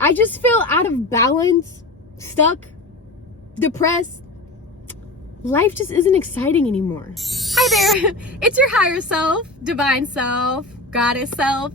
I just feel out of balance, stuck, depressed. Life just isn't exciting anymore. Hi there, it's your higher self, divine self, goddess self.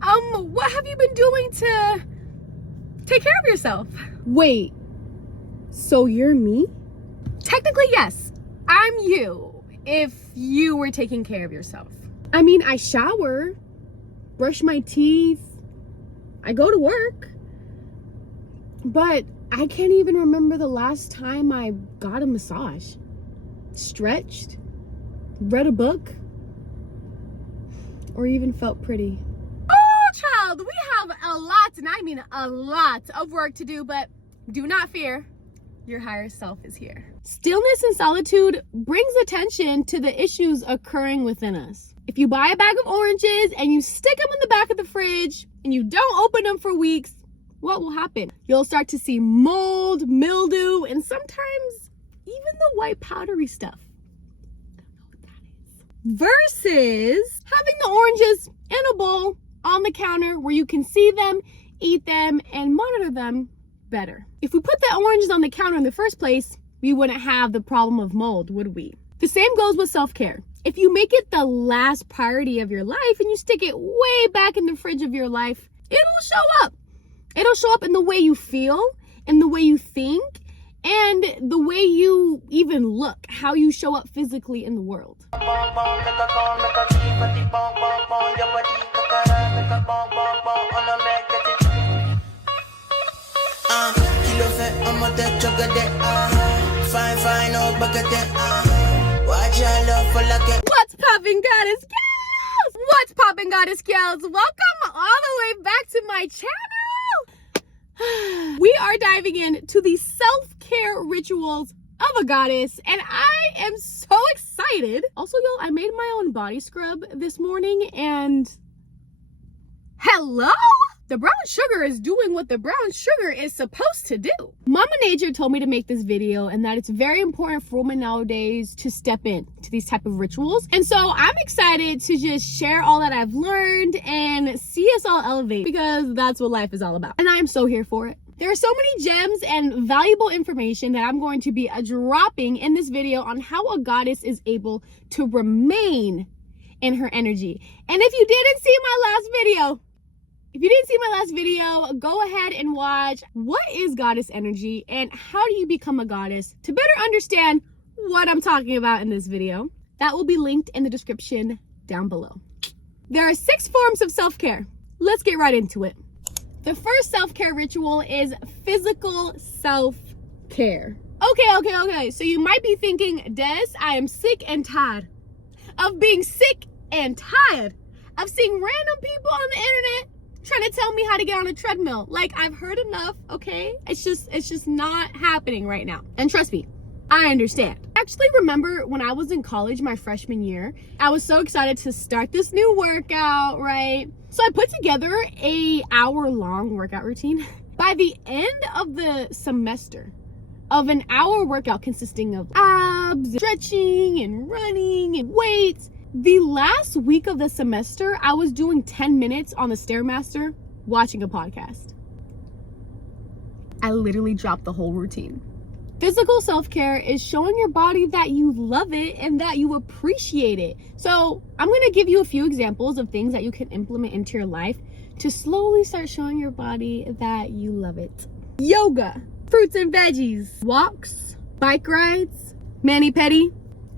What have you been doing to take care of yourself? Wait, so you're me? Technically, yes, I'm you, if you were taking care of yourself. I mean, I shower, brush my teeth, I go to work, but I can't even remember the last time I got a massage, stretched, read a book, or even felt pretty. Oh, child, we have a lot, and I mean a lot of work to do, but do not fear, your higher self is here. Stillness and solitude brings attention to the issues occurring within us. If you buy a bag of oranges and you stick them in the back of the fridge and you don't open them for weeks, what will happen? You'll start to see mold, mildew, and sometimes even the white powdery stuff. I don't know what that is. Versus having the oranges in a bowl on the counter where you can see them, eat them, and monitor them better. If we put the oranges on the counter in the first place, we wouldn't have the problem of mold, would we? The same goes with self-care. If you make it the last priority of your life and you stick it way back in the fridge of your life, it'll show up. It'll show up in the way you feel, in the way you think, and the way you even look, how you show up physically in the world. What's poppin', Goddess Gyals? What's poppin', Goddess Gyals? Welcome all the way back to my channel. We are diving into the self-care rituals of a goddess, and I am so excited. Also, y'all, I made my own body scrub this morning, and hello? The brown sugar is doing what the brown sugar is supposed to do. Mama Nature told me to make this video and that it's very important for women nowadays to step in to these type of rituals. And so I'm excited to just share all that I've learned and see us all elevate, because that's what life is all about. And I am so here for it. There are so many gems and valuable information that I'm going to be dropping in this video on how a goddess is able to remain in her energy. And if you didn't see my last video, go ahead and watch what is goddess energy and how do you become a goddess to better understand what I'm talking about in this video. That will be linked in the description down below. There are 6 forms of self-care. Let's get right into it. The first self-care ritual is physical self-care. Okay. So you might be thinking, Des, I am sick and tired of being sick and tired of seeing random people on the internet trying to tell me how to get on a treadmill. Like, I've heard enough, okay? It's just not happening right now. And trust me, I understand. I actually remember when I was in college my freshman year, I was so excited to start this new workout, right? So I put together a hour-long workout routine. By the end of the semester, of an hour workout consisting of abs, stretching, and running, and weights, the last week of the semester, I was doing 10 minutes on the Stairmaster watching a podcast. I literally dropped the whole routine. Physical self-care is showing your body that you love it and that you appreciate it. So I'm going to give you a few examples of things that you can implement into your life to slowly start showing your body that you love it. Yoga, fruits and veggies, walks, bike rides, mani-pedi,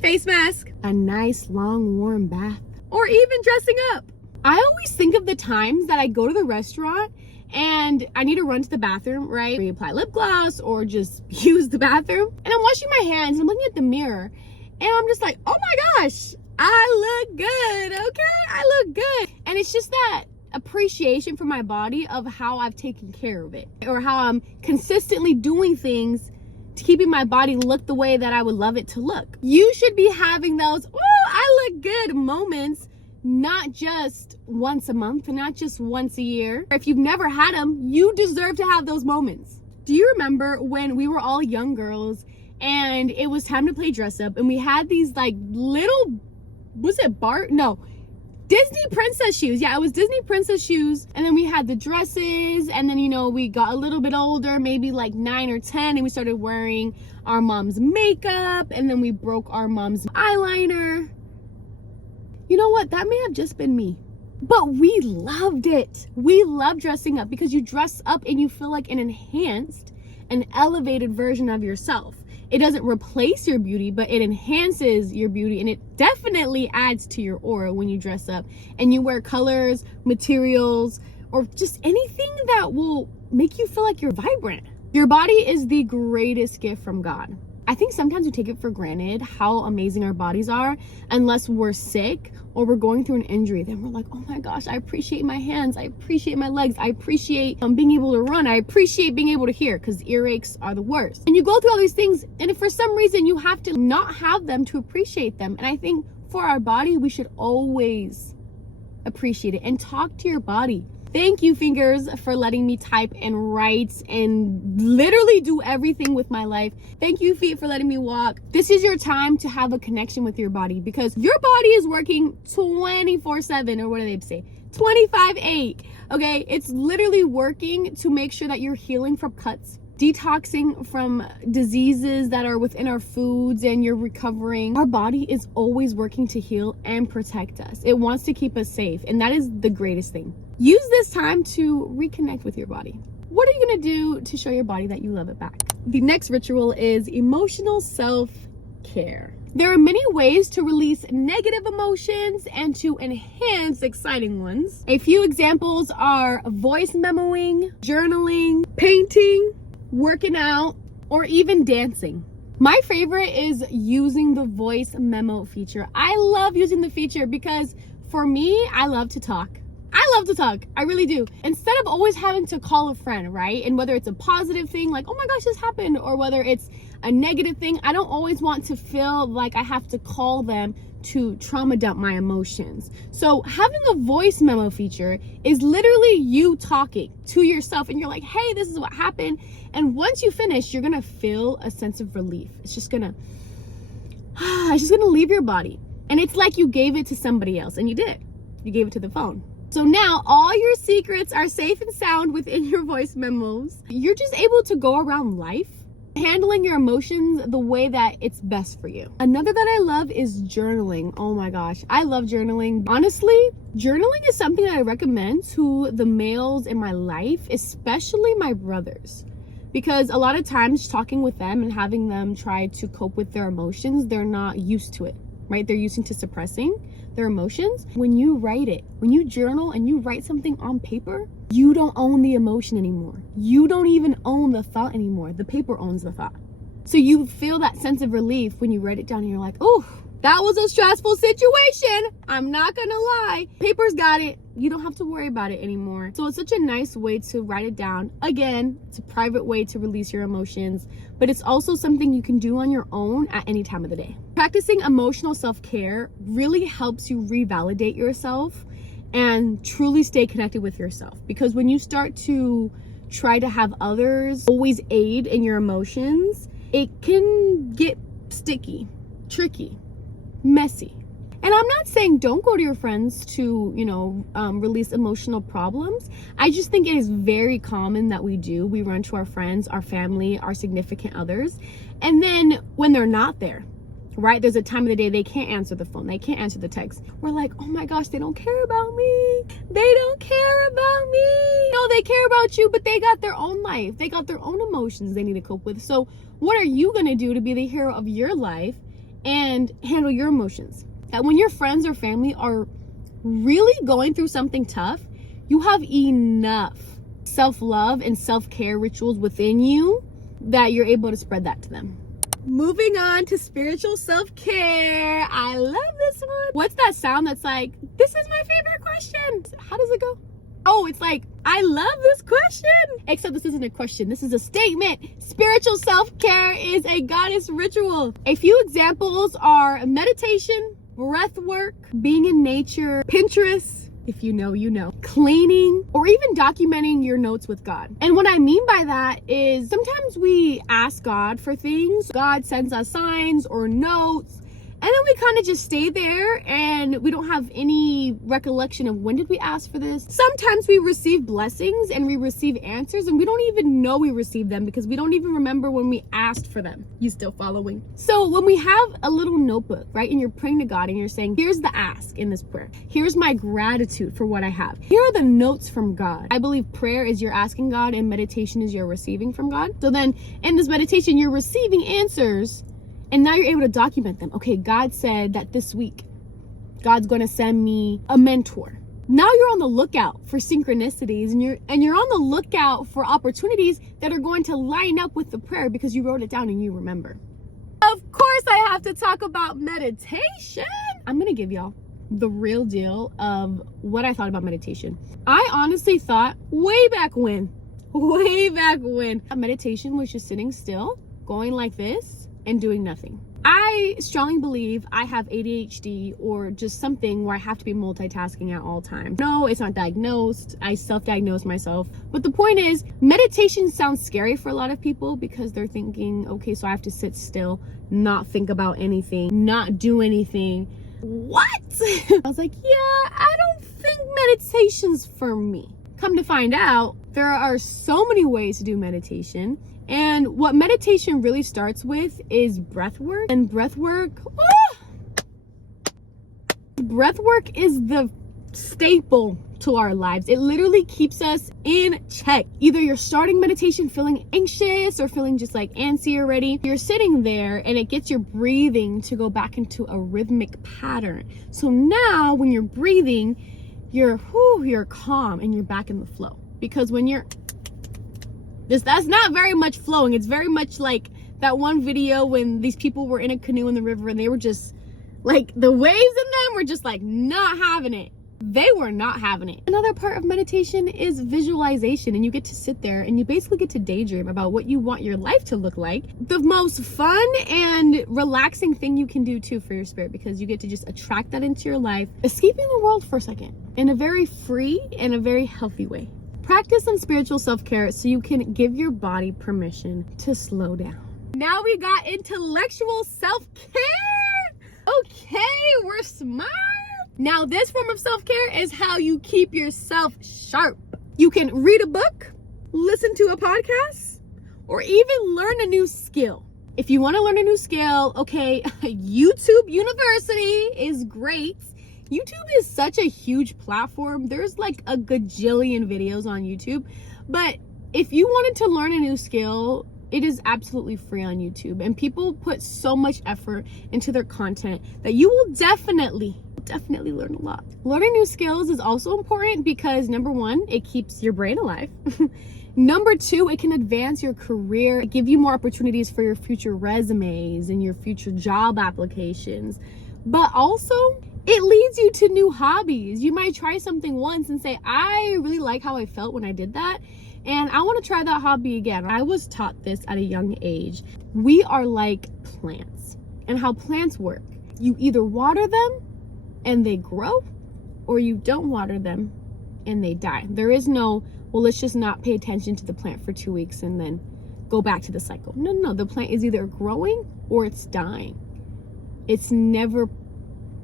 face mask, a nice long warm bath, or even dressing up. I always think of the times that I go to the restaurant and I need to run to the bathroom, right? Reapply lip gloss or just use the bathroom. And I'm washing my hands, I'm looking at the mirror, and I'm just like, oh my gosh, I look good, okay? I look good. And it's just that appreciation for my body of how I've taken care of it, or how I'm consistently doing things to keeping my body look the way that I would love it to look. You should be having those, oh, I look good moments, not just once a month, not just once a year. If you've never had them, you deserve to have those moments. Do you remember when we were all young girls and it was time to play dress up and we had these like little, was it bar? No, Disney princess shoes. Yeah, it was Disney princess shoes. And then we had the dresses, and then, you know, we got a little bit older, maybe like 9 or 10, and we started wearing our mom's makeup, and then we broke our mom's eyeliner. You know what? That may have just been me. But we loved it. We love dressing up because you dress up and you feel like an enhanced, an elevated version of yourself. It doesn't replace your beauty, but it enhances your beauty, and it definitely adds to your aura when you dress up and you wear colors, materials, or just anything that will make you feel like you're vibrant. Your body is the greatest gift from God. I think sometimes we take it for granted how amazing our bodies are unless we're sick or we're going through an injury. Then we're like, oh my gosh, I appreciate my hands. I appreciate my legs. I appreciate being able to run. I appreciate being able to hear, because earaches are the worst. And you go through all these things, and if for some reason you have to not have them to appreciate them. And I think for our body, we should always appreciate it and talk to your body. Thank you, fingers, for letting me type and write and literally do everything with my life. Thank you, feet, for letting me walk. This is your time to have a connection with your body, because your body is working 24/7, or what do they say? 25/8. Okay, it's literally working to make sure that you're healing from cuts, detoxing from diseases that are within our foods, and you're recovering. Our body is always working to heal and protect us. It wants to keep us safe, and that is the greatest thing. Use this time to reconnect with your body. What are you gonna do to show your body that you love it back? The next ritual is emotional self-care. There are many ways to release negative emotions and to enhance exciting ones. A few examples are voice memoing, journaling, painting, working out, or even dancing. My favorite is using the voice memo feature. I love using the feature because for me, I love to talk. I really do. Instead of always having to call a friend, right? And whether it's a positive thing, like, oh my gosh, this happened, or whether it's a negative thing, I don't always want to feel like I have to call them to trauma dump my emotions. So having a voice memo feature is literally you talking to yourself, and you're like, hey, this is what happened. And once you finish, you're gonna feel a sense of relief. It's just gonna leave your body. And it's like you gave it to somebody else, and you did. You gave it to the phone. So now all your secrets are safe and sound within your voice memos. You're just able to go around life handling your emotions the way that it's best for you. Another that I love is journaling. Oh my gosh, I love journaling. Honestly, journaling is something that I recommend to the males in my life, especially my brothers. Because a lot of times talking with them and having them try to cope with their emotions, they're not used to it, right? They're used to suppressing their emotions. When you write it, when you journal and you write something on paper, you don't own the emotion anymore. You don't even own the thought anymore. The paper owns the thought. So you feel that sense of relief when you write it down, and you're like, oh, that was a stressful situation. I'm not gonna lie. Paper's got it. You don't have to worry about it anymore. So it's such a nice way to write it down. Again, it's a private way to release your emotions, but it's also something you can do on your own at any time of the day. Practicing emotional self-care really helps you revalidate yourself and truly stay connected with yourself. Because when you start to try to have others always aid in your emotions, it can get sticky, tricky, messy. And I'm not saying don't go to your friends to, release emotional problems. I just think it is very common that we do. We run to our friends, our family, our significant others. And then when they're not there, right? There's a time of the day they can't answer the phone. They can't answer the text. We're like, oh my gosh, they don't care about me. They don't care about me. No, they care about you, but they got their own life. They got their own emotions they need to cope with. So what are you going to do to be the hero of your life and handle your emotions? And when your friends or family are really going through something tough, you have enough self-love and self-care rituals within you that you're able to spread that to them. Moving on to spiritual self-care. I love this one. What's that sound that's like, this is my favorite question? How does it go? Oh, it's like, I love this question. Except this isn't a question. This is a statement. Spiritual self-care is a goddess ritual. A few examples are meditation, breath work, being in nature, Pinterest, if you know, you know, cleaning, or even documenting your notes with God. And what I mean by that is sometimes we ask God for things. God sends us signs or notes, And then we kind of just stay there and we don't have any recollection of when did we ask for this. Sometimes we receive blessings and we receive answers and we don't even know we received them because we don't even remember when we asked for them. You still following? So when we have a little notebook, right, and you're praying to God and you're saying, here's the ask in this prayer. Here's my gratitude for what I have. Here are the notes from God. I believe prayer is you're asking God and meditation is you're receiving from God. So then in this meditation, you're receiving answers. And now you're able to document them. Okay, God said that this week, God's going to send me a mentor. Now you're on the lookout for synchronicities and you're on the lookout for opportunities that are going to line up with the prayer because you wrote it down and you remember. Of course, I have to talk about meditation. I'm going to give y'all the real deal of what I thought about meditation. I honestly thought way back when, meditation was just sitting still, going like this, and doing nothing. I strongly believe I have ADHD or just something where I have to be multitasking at all times. No, it's not diagnosed. I self-diagnosed myself. But the point is, meditation sounds scary for a lot of people because they're thinking, okay, so I have to sit still, not think about anything, not do anything. What? I was like, yeah, I don't think meditation's for me. Come to find out, there are so many ways to do meditation. And what meditation really starts with is breath work. And breath work is the staple to our lives. It literally keeps us in check. Either you're starting meditation feeling anxious or feeling just like antsy already. You're sitting there and it gets your breathing to go back into a rhythmic pattern. So now when you're breathing, you're calm and you're back in the flow. Because when you're that's not very much flowing. It's very much like that one video when these people were in a canoe in the river and they were just like, the waves in them were just like not having it. They were not having it. Another part of meditation is visualization, and you get to sit there and you basically get to daydream about what you want your life to look like. The most fun and relaxing thing you can do too for your spirit, because you get to just attract that into your life, escaping the world for a second in a very free and a very healthy way. Practice some spiritual self-care so you can give your body permission to slow down. Now we got intellectual self-care. Okay, we're smart. Now this form of self-care is how you keep yourself sharp. You can read a book, listen to a podcast, or even learn a new skill. If you want to learn a new skill, okay, YouTube University is great. YouTube is such a huge platform. There's like a gajillion videos on YouTube. But if you wanted to learn a new skill, it is absolutely free on YouTube. And people put so much effort into their content that you will definitely learn a lot. Learning new skills is also important because number one, it keeps your brain alive. Number two, it can advance your career, give you more opportunities for your future resumes and your future job applications. But also, it leads you to new hobbies. You might try something once and say, I really like how I felt when I did that, and I want to try that hobby again. I was taught this at a young age. We are like plants, and how plants work. You either water them and they grow, or you don't water them and they die. There is no, well, let's just not pay attention to the plant for 2 weeks and then go back to the cycle. No, the plant is either growing or it's dying. It's never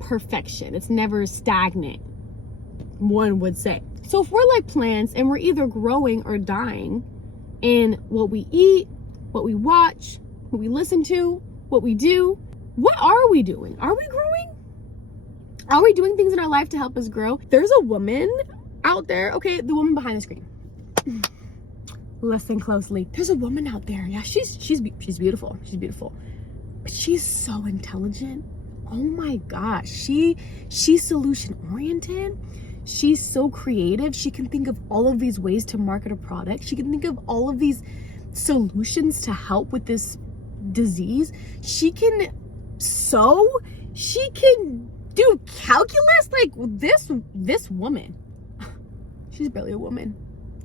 perfection. It's never stagnant, one would say. So if we're like plants and we're either growing or dying in what we eat, what we watch, what we listen to, what we do, what are we doing? Are we growing? Are we doing things in our life to help us grow? There's a woman out there. Okay, the woman behind the screen. Listen closely. There's a woman out there. Yeah, she's beautiful. She's beautiful. But she's so intelligent. Oh my gosh, she's solution oriented. She's so creative. She can think of all of these ways to market a product. She can think of all of these solutions to help with this disease. She can sew. She can do calculus. Like this woman. She's barely a woman.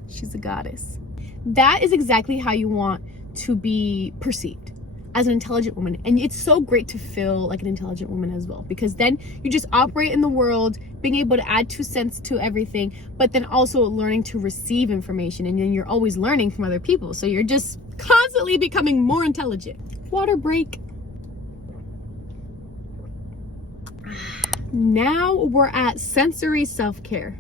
She's a goddess. That is exactly how you want to be perceived, as an intelligent woman. And it's so great to feel like an intelligent woman as well, because then you just operate in the world, being able to add 2 cents to everything, but then also learning to receive information, and then you're always learning from other people. So you're just constantly becoming more intelligent. Water break. Now we're at sensory self-care.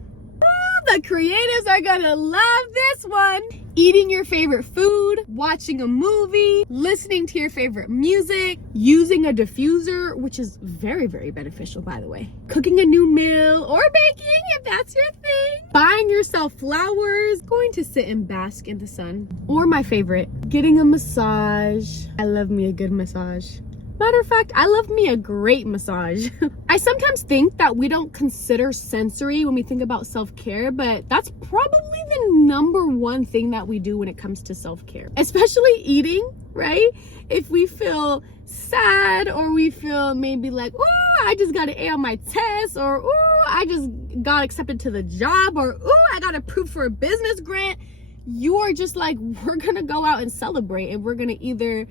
The creatives are gonna love this one. Eating your favorite food, watching a movie, listening to your favorite music, using a diffuser, which is very, very beneficial, by the way. Cooking a new meal or baking, if that's your thing. Buying yourself flowers, going to sit and bask in the sun. Or my favorite, getting a massage. I love me a good massage. Matter of fact, I love me a great massage. I sometimes think that we don't consider sensory when we think about self-care, but that's probably the number one thing that we do when it comes to self-care, especially eating, right? If we feel sad or we feel maybe like, oh, I just got an A on my test, or oh, I just got accepted to the job, or oh, I got approved for a business grant, you are just like, we're gonna go out and celebrate, and we're gonna either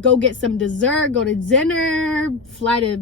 go get some dessert, go to dinner, fly to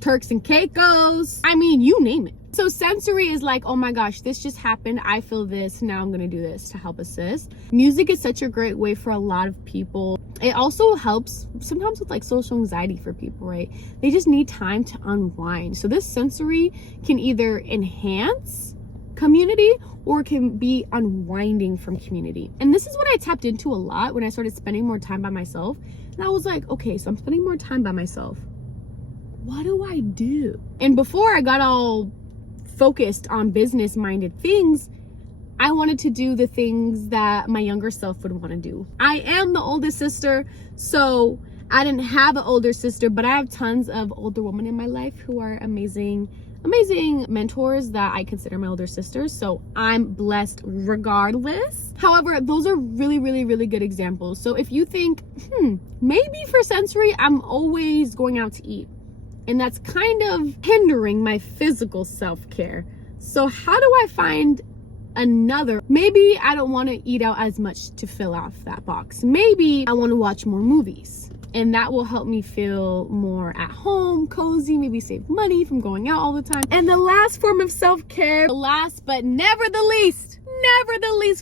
Turks and Caicos. I mean, you name it. So sensory is like, oh my gosh, this just happened. I feel this. Now I'm going to do this to help assist. Music is such a great way for a lot of people. It also helps sometimes with like social anxiety for people, right? They just need time to unwind. So this sensory can either enhance community or can be unwinding from community. And this is what I tapped into a lot when I started spending more time by myself. And I was like, okay, so I'm spending more time by myself. What do I do? And before I got all focused on business minded things, I wanted to do the things that my younger self would want to do. I am the oldest sister, so I didn't have an older sister, but I have tons of older women in my life who are amazing mentors that I consider my older sisters. So I'm blessed regardless. However, those are really, really, really good examples. So if you think, maybe for sensory, I'm always going out to eat, and that's kind of hindering my physical self-care. So how do I find another? Maybe I don't want to eat out as much to fill off that box. Maybe I want to watch more movies, and that will help me feel more at home, cozy, maybe save money from going out all the time. And the last form of self-care, last but never the least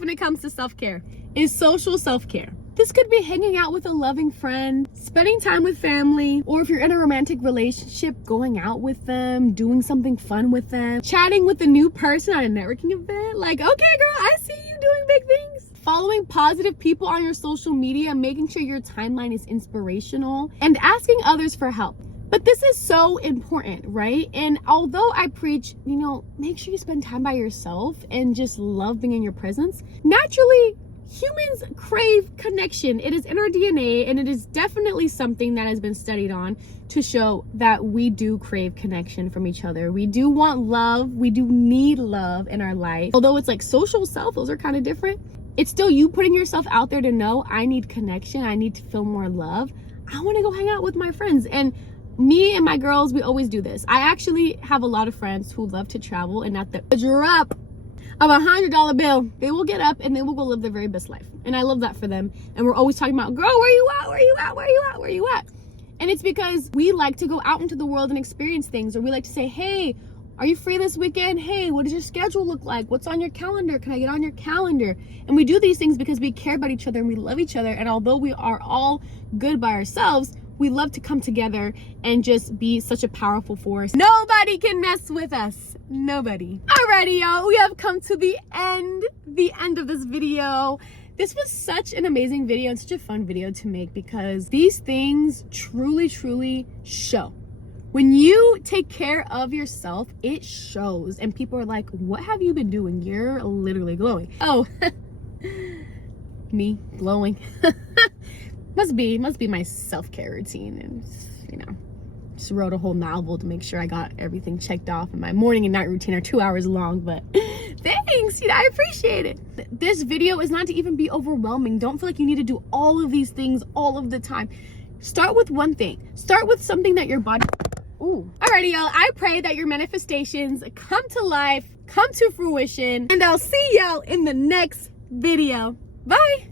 when it comes to self-care, is social self-care. This could be hanging out with a loving friend, spending time with family, or if you're in a romantic relationship, going out with them, doing something fun with them, chatting with a new person at a networking event. Like, okay, girl, I see you doing big things. Following positive people on your social media, making sure your timeline is inspirational, and asking others for help. But this is so important, right? And although I preach, make sure you spend time by yourself and just love being in your presence, naturally, humans crave connection. It is in our DNA, and it is definitely something that has been studied on to show that we do crave connection from each other. We do want love. We do need love in our life. Although it's like social self, those are kind of different. It's still you putting yourself out there to know, I need connection. I need to feel more love. I want to go hang out with my friends. And me and my girls, we always do this. I actually have a lot of friends who love to travel, and at the drop of $100 bill, they will get up and they will go live their very best life. And I love that for them. And we're always talking about, girl, where you at? Where you at? Where you at? Where you at? And it's because we like to go out into the world and experience things. Or we like to say, hey, are you free this weekend? Hey, what does your schedule look like? What's on your calendar? Can I get on your calendar? And we do these things because we care about each other and we love each other. And although we are all good by ourselves, we love to come together and just be such a powerful force. Nobody can mess with us. Nobody. Alrighty, y'all. We have come to the end of this video. This was such an amazing video and such a fun video to make because these things truly, truly show. When you take care of yourself, it shows. And people are like, what have you been doing? You're literally glowing. Oh, me glowing. Must be my self-care routine, and just wrote a whole novel to make sure I got everything checked off. And my morning and night routine are 2 hours long, but thanks, I appreciate it. This video is not to even be overwhelming. Don't feel like you need to do all of these things all of the time. Start with one thing. Start with something that your body. Ooh. Alrighty, y'all. I pray that your manifestations come to life, come to fruition, and I'll see y'all in the next video. Bye.